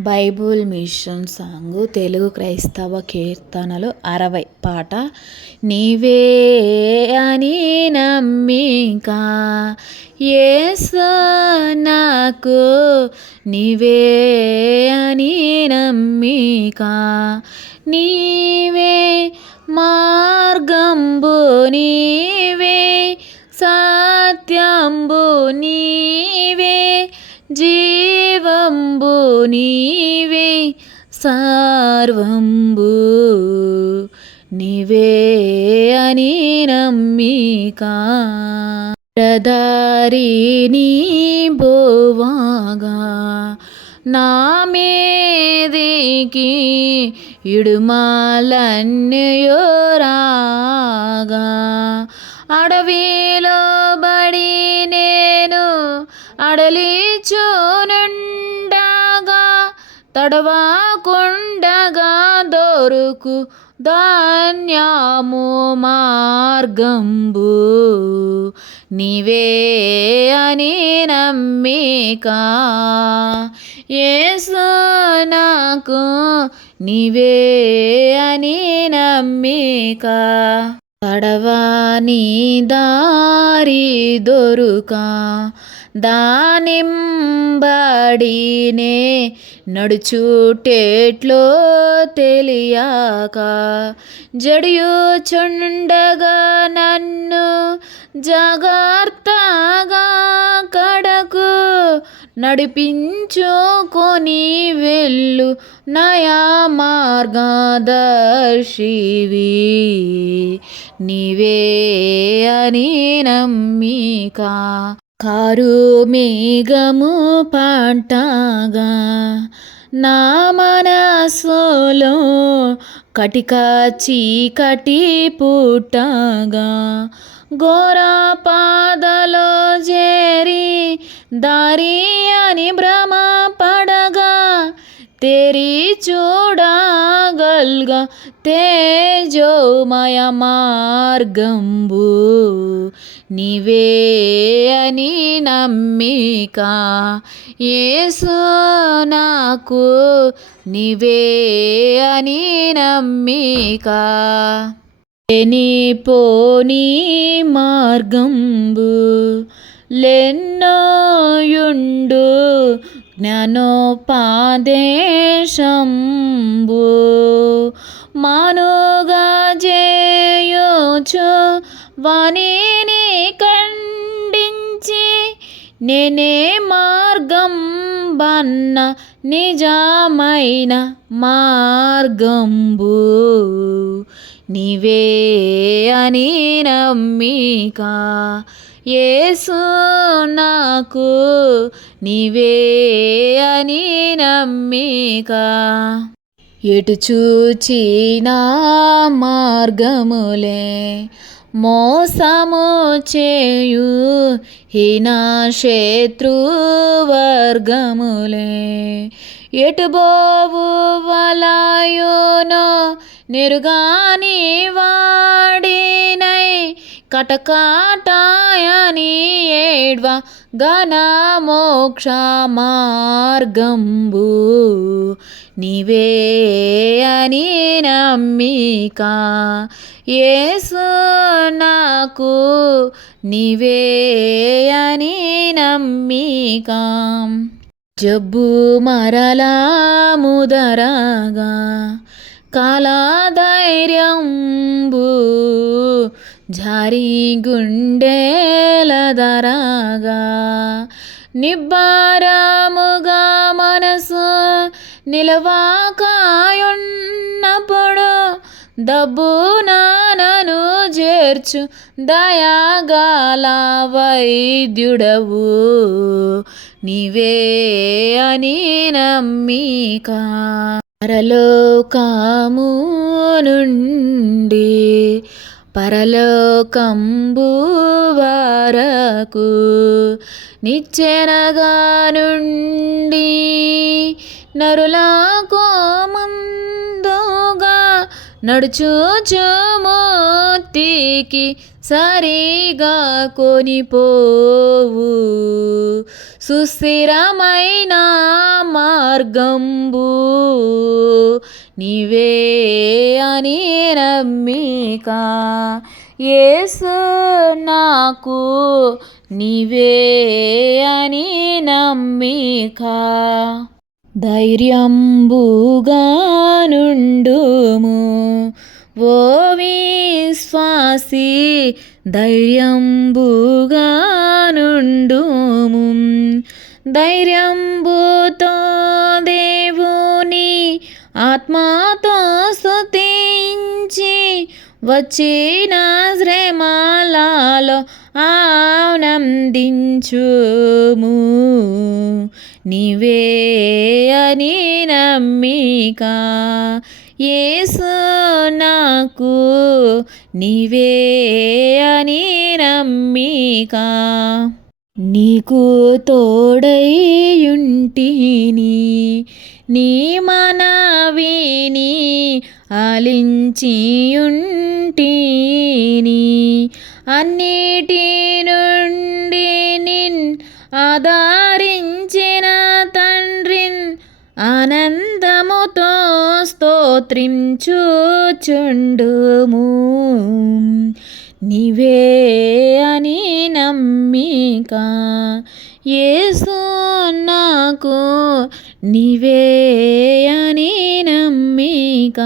Bible machine song Telugu క్రైస్తవ కీర్తనలు అరవై. పాట నీవే అని నమ్మిక యేసు నాకు నీవే అని నమ్మిక నీవే మార్గంబు నీవే సత్యంబు నీవే జీవంబు నీవే సార్వంబు నివే అని నమ్మికా. ప్రదారి నీ బోవాగా నా మీదికి ఇడుమాలన్నయోరాగా. అడవిలో బడి నేను అడలిచో తడవకుండగా దొరుకు ధాన్యము మార్గంబు. నీవే అని నమ్మిక ఏసు నాకు నీవే అని నమ్మిక. తడవాని దారి దొరుకా దానింబడినే నడుచుటేట్లో తెలియాక జడియుచుండగా నన్ను జాగ్రత్తగా కడకు నడిపించుకొని వెళ్ళు నయా మార్గదర్శివి నీవే అని నమ్మిక కారు మేఘము పంటగా నా మనసులో కటిక చీకటి పుట్టగా. ఘోర పాదలో చేరి దారి అని భ్రమ పడగా తెరిచూ కల్గా తేజోమయ మార్గంబు నివే అని నమ్మిక యేసు నాకు నివే అని నమ్మిక ఎని పోని మార్గంబు లెన్నోయుండు జ్ఞానోపాదేశంబు. మానుగా చేయోచు వాణిని ఖండించి నేనే మార్గం బన్న నిజమైన మార్గంబు. నీవే అని నమ్మిక యేసు నాకు నీవే అని నమ్మిక. ఎటు చూచినా మార్గములే మోసము చేయు హీన శత్రువర్గములే ఎటు బోవు వలయునో నెరుగాని వాడే కటకాటాయని ఏడ్వ ఘన మోక్ష మార్గంబు. నివే అని నమ్మిక ఏసు నాకు నివే అని నమ్మిక. జబ్బు మరలా ముదరగా కాలాధైర్యంబు. జారీ గుండేల దరాగా నిబ్బారాముగా మనసు నిలవాకాయున్నప్పుడు దబ్బు నానను చేర్చు దయాగాల వైద్యుడవు నీవే అని నమ్మిక పరలోకాము నుండి పరలోకంబు వారకు నిచ్చెనగా నుండి నరులకు ముందుగా నడుచుచుమూర్తికి సరిగా కొనిపోవు. సుస్థిరమైన మార్గంబు నీవే అని నమ్మిక. ఏసు నాకు నీవే అని నమ్మిక. ధైర్యంబుగానుండుము. ఓ విశ్వాసి ధైర్యంబుగానుండుము. ధైర్యంబుతో దేవుని ఆత్మతో స్థుతించి వచ్చిన శ్రమాలలో ఆనందించుము. నీవే అని నమ్మిక ఏసు నాకు నీవే అని నమ్మిక నీకు తోడైయుంటిని నీ మనవిని అలించియుంటిని అన్నిటి నుండి నిన్ ఆధారించిన తండ్రిన్ ఆనందముతో స్తోత్రించుచుండుము. నీవే అని నమ్మిక యేసు నాకు నీవే అని నమ్మిక.